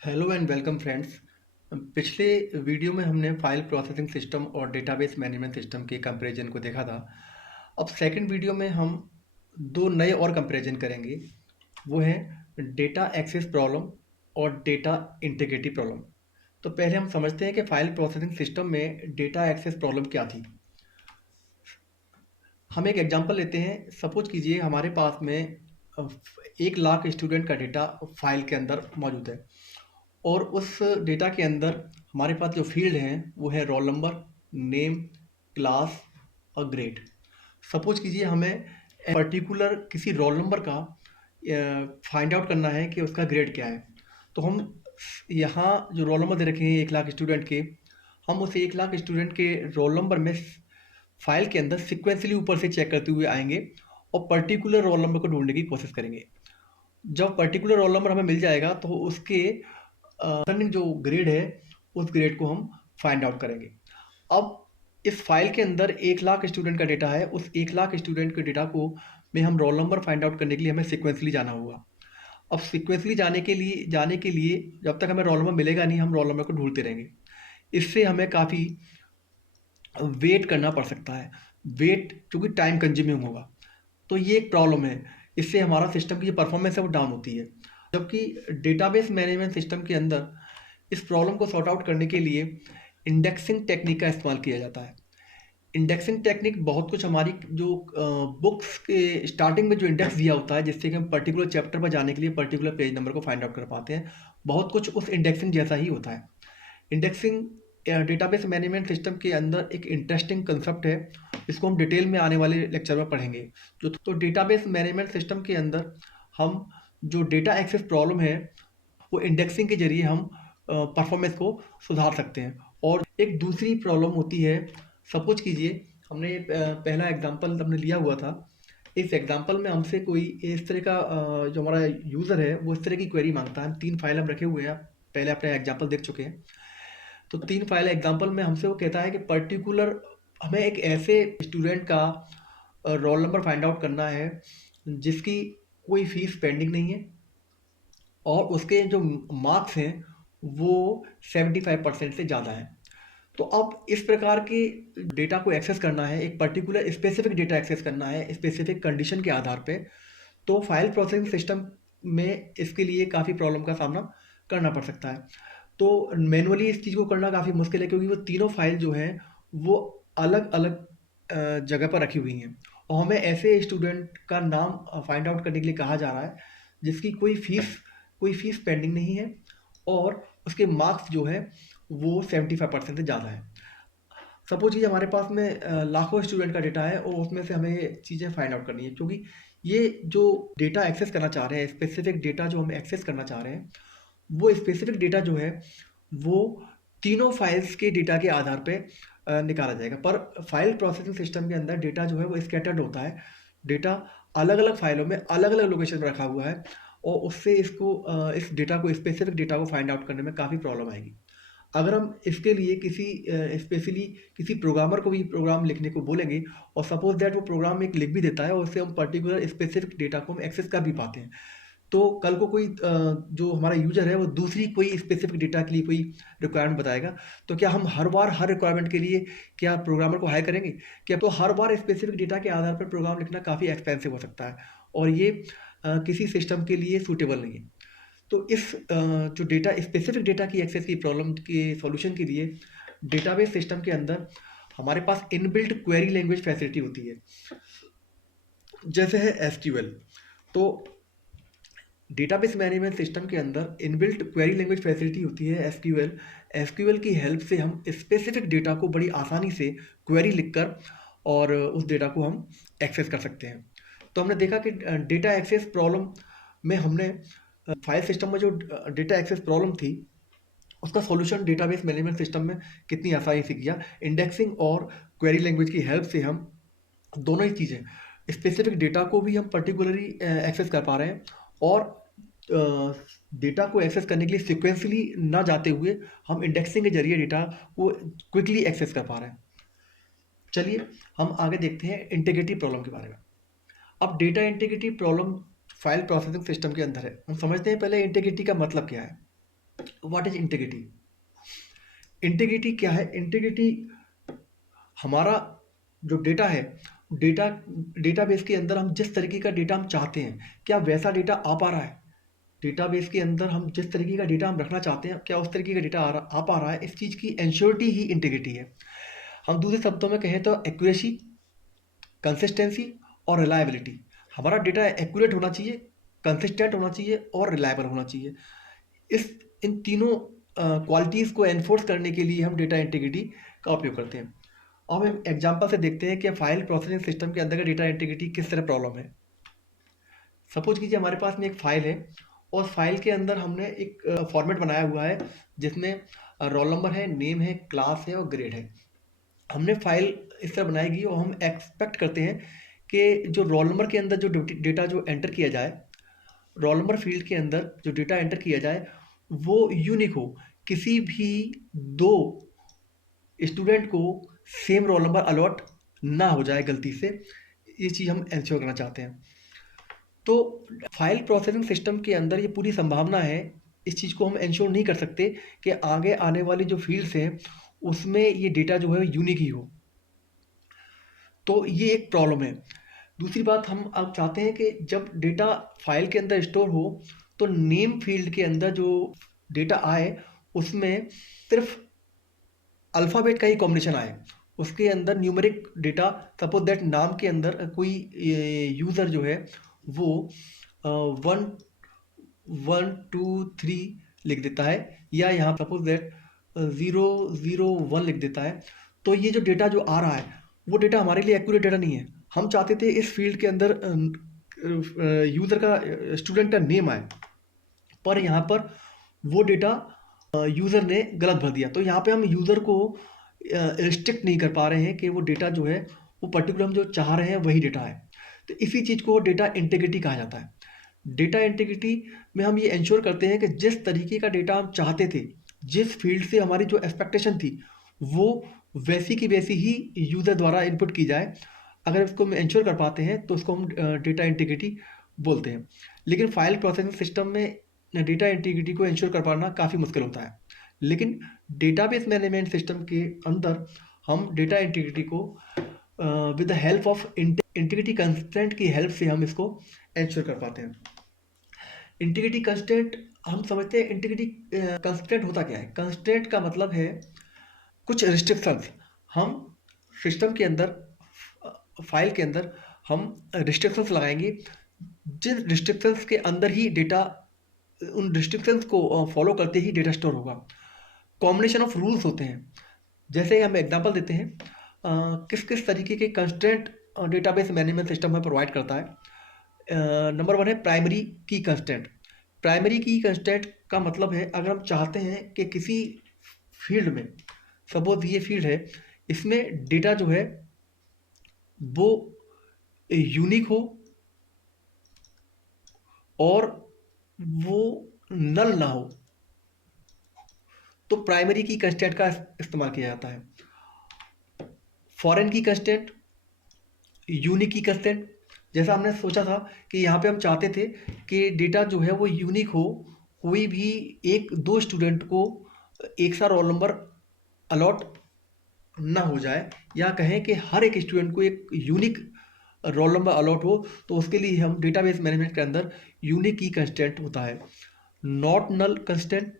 Hello and welcome friends. पिछले video में हमने फाइल प्रोसेसिंग सिस्टम और डेटाबेस मैनेजमेंट सिस्टम के कंपैरिजन को देखा था। अब सेकंड वीडियो में हम दो नए और कंपैरिजन करेंगे। वो है डेटा एक्सेस प्रॉब्लम और डेटा इंटीग्रिटी प्रॉब्लम। तो पहले हम समझते हैं कि फाइल प्रोसेसिंग सिस्टम में डेटा एक्सेस प्रॉब्लम क्या थी। हम एक एग्जांपल लेते हैं। सपोज कीजिए हमारे पास में 1 लाख स्टूडेंट का डेटा फाइल के अंदर मौजूद है और उस डेटा के अंदर हमारे पास जो फील्ड हैं वो है रोल नंबर, नेम, क्लास और ग्रेड। सपोज कीजिए हमें पर्टिकुलर किसी रोल नंबर का फाइंड आउट करना है कि उसका ग्रेड क्या है। तो हम यहाँ जो रोल नंबर दे रखे हैं 1 लाख स्टूडेंट के, हम उस 1 लाख स्टूडेंट के रोल नंबर में फाइल के अंदर सिक्वेंसली ऊपर से चेक करते हुए आएंगे और पर्टिकुलर रोल नंबर को ढूंढने की कोशिश करेंगे। जब पर्टिकुलर रोल नंबर हमें मिल जाएगा तो उसके रनिंग जो ग्रेड है उस ग्रेड को हम फाइंड आउट करेंगे। अब इस फाइल के अंदर 1 लाख स्टूडेंट का डेटा है। उस 1 लाख स्टूडेंट के डेटा को में हम रोल नंबर फाइंड आउट करने के लिए हमें सिक्वेंसली जाना होगा। अब सिक्वेंसली जाने के लिए जब तक हमें रोल नंबर मिलेगा नहीं, हम रोल नंबर को ढूंढते रहेंगे। इससे हमें काफ़ी वेट करना पड़ सकता है। वेट क्योंकि टाइम कंज्यूमिंग होगा, तो ये एक प्रॉब्लम है। इससे हमारा सिस्टम की जो परफॉर्मेंस है वो डाउन होती है। जबकि डेटाबेस मैनेजमेंट सिस्टम के अंदर इस प्रॉब्लम को सॉर्ट आउट करने के लिए इंडेक्सिंग टेक्निक का इस्तेमाल किया जाता है। इंडेक्सिंग टेक्निक बहुत कुछ हमारी जो बुक्स के स्टार्टिंग में जो इंडेक्स दिया होता है जिससे कि हम पर्टिकुलर चैप्टर पर जाने के लिए पर्टिकुलर पेज नंबर को फाइंड आउट कर पाते हैं, बहुत कुछ उस इंडेक्सिंग जैसा ही होता है। इंडेक्सिंग डेटाबेस मैनेजमेंट सिस्टम के अंदर एक इंटरेस्टिंग कंसेप्ट है। इसको हम डिटेल में आने वाले लेक्चर में पढ़ेंगे। तो डेटाबेस मैनेजमेंट सिस्टम के अंदर हम जो डेटा एक्सेस प्रॉब्लम है वो इंडेक्सिंग के जरिए हम परफॉर्मेंस को सुधार सकते हैं। और एक दूसरी प्रॉब्लम होती है। सपोज कीजिए हमने पहला एग्जांपल हमने लिया हुआ था। इस एग्जांपल में हमसे कोई इस तरह का जो हमारा यूज़र है वो इस तरह की क्वेरी मांगता है। 3 फाइल हम रखे हुए हैं, पहले अपने एग्जांपल देख चुके हैं। तो 3 फाइल एग्जांपल में हमसे वो कहता है कि पर्टिकुलर हमें एक ऐसे स्टूडेंट का रोल नंबर फाइंड आउट करना है जिसकी कोई फीस पेंडिंग नहीं है और उसके जो मार्क्स हैं वो 75% से ज़्यादा हैं। तो अब इस प्रकार के डेटा को एक्सेस करना है, एक पर्टिकुलर स्पेसिफिक डेटा एक्सेस करना है स्पेसिफिक कंडीशन के आधार पे, तो फाइल प्रोसेसिंग सिस्टम में इसके लिए काफ़ी प्रॉब्लम का सामना करना पड़ सकता है। तो मैनुअली इस चीज़ को करना काफ़ी मुश्किल है क्योंकि वो तीनों फाइल जो हैं वो अलग अलग जगह पर रखी हुई हैं और हमें ऐसे स्टूडेंट का नाम फाइंड आउट करने के लिए कहा जा रहा है जिसकी कोई फीस पेंडिंग नहीं है और उसके मार्क्स जो है वो 75% से ज़्यादा है। सपोज कीजिए हमारे पास में लाखों स्टूडेंट का डेटा है और उसमें से हमें ये चीज़ें फाइंड आउट करनी है क्योंकि ये जो डेटा एक्सेस करना चाह रहे हैं, स्पेसिफिक डेटा जो हम एक्सेस करना चाह रहे हैं, वो स्पेसिफिक डेटा जो है वो तीनों फाइल्स के डेटा के आधार पे निकाला जाएगा। पर फाइल प्रोसेसिंग सिस्टम के अंदर डेटा जो है वो स्कैटर्ड होता है। डेटा अलग अलग फाइलों में अलग अलग लोकेशन में रखा हुआ है और उससे इस डेटा को स्पेसिफिक डेटा को फाइंड आउट करने में काफ़ी प्रॉब्लम आएगी। अगर हम इसके लिए किसी स्पेशली किसी प्रोग्रामर को भी प्रोग्राम लिखने को बोलेंगे और सपोज दैट वो प्रोग्राम एक लिख भी देता है और उससे हम पर्टिकुलर स्पेसिफिक डेटा को हम एक्सेस कर भी पाते हैं, तो कल को कोई जो हमारा यूजर है वो दूसरी कोई स्पेसिफिक डेटा के लिए कोई रिक्वायरमेंट बताएगा, तो क्या हम हर बार हर रिक्वायरमेंट के लिए क्या प्रोग्रामर को हायर करेंगे? क्या तो हर बार स्पेसिफिक डेटा के आधार पर प्रोग्राम लिखना काफ़ी एक्सपेंसिव हो सकता है और ये किसी सिस्टम के लिए सूटेबल नहीं है। तो जो डेटा स्पेसिफिक डेटा की एक्सेस की प्रॉब्लम के सॉल्यूशन के लिए डेटाबेस सिस्टम के अंदर हमारे पास इनबिल्ट क्वेरी लैंग्वेज फैसिलिटी होती है, जैसे है एसक्यूएल। तो डेटाबेस मैनेजमेंट सिस्टम के अंदर इनबिल्ट क्वेरी लैंग्वेज फैसिलिटी होती है एसक्यूएल। एसक्यूएल की हेल्प से हम स्पेसिफिक डेटा को बड़ी आसानी से क्वेरी लिखकर और उस डेटा को हम एक्सेस कर सकते हैं। तो हमने देखा कि डेटा एक्सेस प्रॉब्लम में हमने फाइल सिस्टम में जो डेटा एक्सेस प्रॉब्लम थी उसका सॉल्यूशन डेटाबेस मैनेजमेंट सिस्टम में कितनी आसानी से किया। इंडेक्सिंग और क्वेरी लैंग्वेज की हेल्प से हम दोनों ही चीज़ें, स्पेसिफिक डेटा को भी हम पर्टिकुलरली एक्सेस कर पा रहे हैं और डेटा को एक्सेस करने के लिए सिक्वेंसली ना जाते हुए हम इंडेक्सिंग के जरिए डेटा को क्विकली एक्सेस कर पा रहे हैं। चलिए हम आगे देखते हैं इंटीग्रिटी प्रॉब्लम के बारे में। अब data integrity problem file processing system के अंदर है। हम समझते हैं पहले इंटीग्रिटी का मतलब क्या है। What is integrity? इंटीग्रिटी क्या है? इंटीग्रिटी हमारा जो डेटा है, डेटा डेटाबेस के अंदर हम जिस तरीके का डेटा हम चाहते हैं, क्या वैसा डेटा आ पा रहा है? डेटाबेस के अंदर हम जिस तरीके का डेटा हम रखना चाहते हैं, क्या उस तरीके का डेटा आ पा रहा है? इस चीज़ की एंश्योरिटी ही इंटीग्रिटी है। हम दूसरे शब्दों में कहें तो एक्यूरेसी, कंसिस्टेंसी और रिलायबिलिटी। हमारा डेटा एक्यूरेट होना चाहिए, कंसिस्टेंट होना चाहिए और रिलायबल होना चाहिए। इस इन तीनों क्वालिटीज़ को एनफोर्स करने के लिए हम डेटा इंटीग्रिटी का उपयोग करते हैं। अब हम एग्जांपल से देखते हैं कि फाइल प्रोसेसिंग सिस्टम के अंदर का डेटा इंटीग्रिटी किस तरह प्रॉब्लम है। सपोज कीजिए हमारे पास में एक फाइल है और फाइल के अंदर हमने एक फॉर्मेट बनाया हुआ है जिसमें रोल नंबर है, नेम है, क्लास है और ग्रेड है। हमने फाइल इस तरह बनाएगी और हम एक्सपेक्ट करते हैं कि जो रोल नंबर के अंदर जो डेटा जो एंटर किया जाए, रोल नंबर फील्ड के अंदर जो डेटा एंटर किया जाए वो यूनिक हो, किसी भी दो स्टूडेंट को सेम रोल नंबर अलॉट ना हो जाए गलती से। ये चीज़ हम इंश्योर करना चाहते हैं। तो फाइल प्रोसेसिंग सिस्टम के अंदर ये पूरी संभावना है, इस चीज़ को हम इंश्योर नहीं कर सकते कि आगे आने वाली जो फील्ड्स हैं उसमें ये डेटा जो है यूनिक ही हो। तो ये एक प्रॉब्लम है। दूसरी बात, हम अब चाहते हैं कि जब डेटा फाइल के अंदर स्टोर हो तो नेम फील्ड के अंदर जो डेटा आए उसमें सिर्फ अल्फ़ाबेट का ही कॉम्बिनेशन आए। उसके अंदर न्यूमेरिक डेटा, सपोज दैट नाम के अंदर कोई यूज़र जो है वो 1 1 2 3 लिख देता है, या यहाँ सपोज दैट 0 0 1 लिख देता है। तो ये जो डेटा जो आ रहा है वो डेटा हमारे लिए एक्यूरेट डेटा नहीं है। हम चाहते थे इस फील्ड के अंदर यूज़र का, स्टूडेंट का नेम आए, पर यहाँ पर वो डेटा यूज़र ने गलत भर दिया। तो यहाँ पे हम यूज़र को रिस्ट्रिक्ट नहीं कर पा रहे हैं कि वो डेटा जो है वो पर्टिकुलर हम जो चाह रहे हैं वही डेटा है। तो इसी चीज़ को डेटा इंटीग्रिटी कहा जाता है। डेटा इंटीग्रिटी में हम ये इंश्योर करते हैं कि जिस तरीके का डेटा हम चाहते थे, जिस फील्ड से हमारी जो एक्सपेक्टेशन थी, वो वैसी की वैसी ही यूज़र द्वारा इनपुट की जाए। अगर इसको हम इंश्योर कर पाते हैं तो उसको हम डेटा इंटीग्रिटी बोलते हैं। लेकिन फाइल प्रोसेसिंग सिस्टम में डेटा इंटीग्रिटी को इंश्योर कर पाना काफ़ी मुश्किल होता है। लेकिन डेटाबेस मैनेजमेंट सिस्टम के अंदर हम डेटा इंटीग्रिटी को with the help of integrity constraint की हेल्प से हम इसको इंश्योर कर पाते हैं। इंटीग्रिटी कंस्ट्रेंट, हम समझते हैं इंटीग्रिटी कंस्ट्रेंट होता क्या है? कंस्ट्रेंट का मतलब है कुछ रिस्ट्रिक्शंस। हम सिस्टम के अंदर, फाइल के अंदर हम रिस्ट्रिक्शंस लगाएंगे, जिन रिस्ट्रिक्शंस के अंदर ही डेटा, उन रिस्ट्रिक्शंस को फॉलो करते ही डेटा स्टोर होगा। कॉम्बिनेशन ऑफ रूल्स होते हैं। जैसे हम एग्जांपल देते हैं किस किस तरीके के कंस्ट्रेंट डेटाबेस मैनेजमेंट सिस्टम में प्रोवाइड करता है। नंबर वन है प्राइमरी की कंस्ट्रेंट। प्राइमरी की कंस्ट्रेंट का मतलब है, अगर हम चाहते हैं कि किसी फील्ड में, सपोज ये फील्ड है, इसमें डेटा जो है वो यूनिक हो और वो नल ना हो, तो प्राइमरी की कंस्ट्रेंट का इस्तेमाल किया जाता है। फॉरेन की कंस्ट्रेंट, यूनिक की कंस्ट्रेंट, जैसा हमने सोचा था कि यहाँ पे हम चाहते थे कि डेटा जो है वो यूनिक हो, कोई भी एक दो स्टूडेंट को एक सा रोल नंबर अलॉट ना हो जाए, या कहें कि हर एक स्टूडेंट को एक यूनिक रोल नंबर अलॉट हो, तो उसके लिए हम डेटाबेस मैनेजमेंट के अंदर यूनिक की कंस्ट्रेंट होता है। Not null constraint,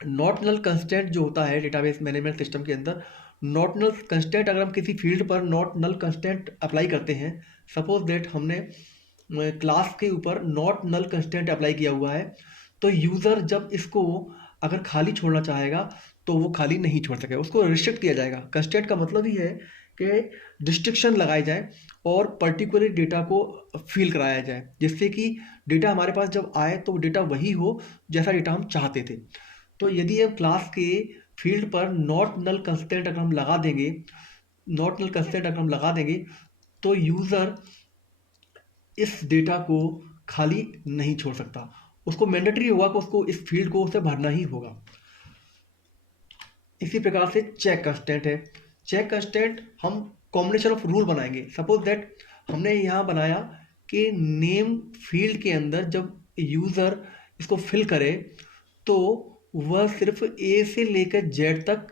not null constraint जो होता है डेटाबेस मैनेजमेंट सिस्टम के अंदर, नॉट नल कंस्ट्रेंट, अगर हम किसी फील्ड पर नॉट नल कंस्ट्रेंट अप्लाई करते हैं, सपोज दैट हमने क्लास के ऊपर नॉट नल कंस्ट्रेंट अप्लाई किया हुआ है, तो यूज़र जब इसको अगर खाली छोड़ना चाहेगा तो वो खाली नहीं छोड़ सकेगा, उसको रिस्ट्रिक्ट किया जाएगा। कंस्ट्रेंट का मतलब ही है कि रिस्ट्रिक्शन लगाए जाए और पर्टिकुलर डेटा को फिल कराया जाए, जिससे कि डेटा हमारे पास जब आए तो डेटा वही हो जैसा डेटा हम चाहते थे। तो यदि हम क्लास के फील्ड पर नॉट नल कंस्ट्रेंट अगर हम लगा देंगे, नॉट नल कंस्ट्रेंट अगर हम लगा देंगे, तो यूज़र इस डेटा को खाली नहीं छोड़ सकता, उसको मैंडेटरी होगा कि उसको इस फील्ड को उसे भरना ही होगा। इसी प्रकार से चेक कंस्ट्रेंट है। चेक कंस्ट्रेंट हम कॉम्बिनेशन ऑफ रूल बनाएंगे। सपोज दैट हमने यहाँ बनाया कि नेम फील्ड के अंदर जब यूज़र इसको फिल करे तो वह सिर्फ ए से लेकर जेड तक,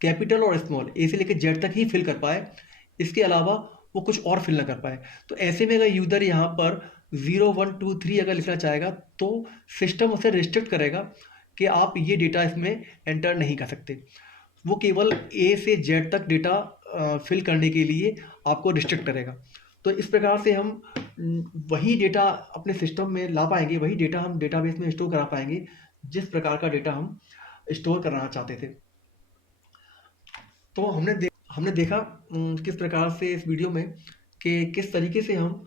कैपिटल और स्मॉल, ए से लेकर जेड तक ही फिल कर पाए, इसके अलावा वो कुछ और फिल ना कर पाए। तो ऐसे में अगर यूज़र यहाँ पर 0123 अगर लिखना चाहेगा तो सिस्टम उसे रिस्ट्रिक्ट करेगा कि आप ये डेटा इसमें एंटर नहीं कर सकते। वो केवल ए से जेड तक डेटा फिल करने के लिए आपको रिस्ट्रिक्ट करेगा। तो इस प्रकार से हम वही डेटा अपने सिस्टम में ला पाएंगे, वही डेटा हम डेटाबेस में स्टोर करा पाएंगे जिस प्रकार का डेटा हम स्टोर करना चाहते थे। तो हमने देखा किस प्रकार से इस वीडियो में कि किस तरीके से हम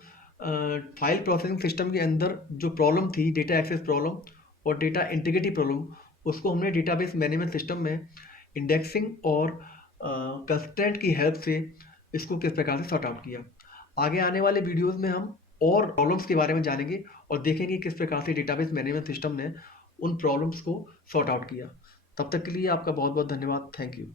फाइल प्रोसेसिंग सिस्टम के अंदर जो प्रॉब्लम थी, डेटा एक्सेस प्रॉब्लम और डेटा इंटीग्रिटी प्रॉब्लम, उसको हमने डेटाबेस मैनेजमेंट सिस्टम में इंडेक्सिंग और कंस्ट्रेंट की हेल्प से इसको किस प्रकार से सॉर्ट आउट किया। आगे आने वाले वीडियोस में हम और प्रॉब्लम्स के बारे में जानेंगे और देखेंगे किस प्रकार से डेटाबेस मैनेजमेंट सिस्टम ने उन प्रॉब्लम्स को सॉर्ट आउट किया। तब तक के लिए आपका बहुत बहुत धन्यवाद। Thank you.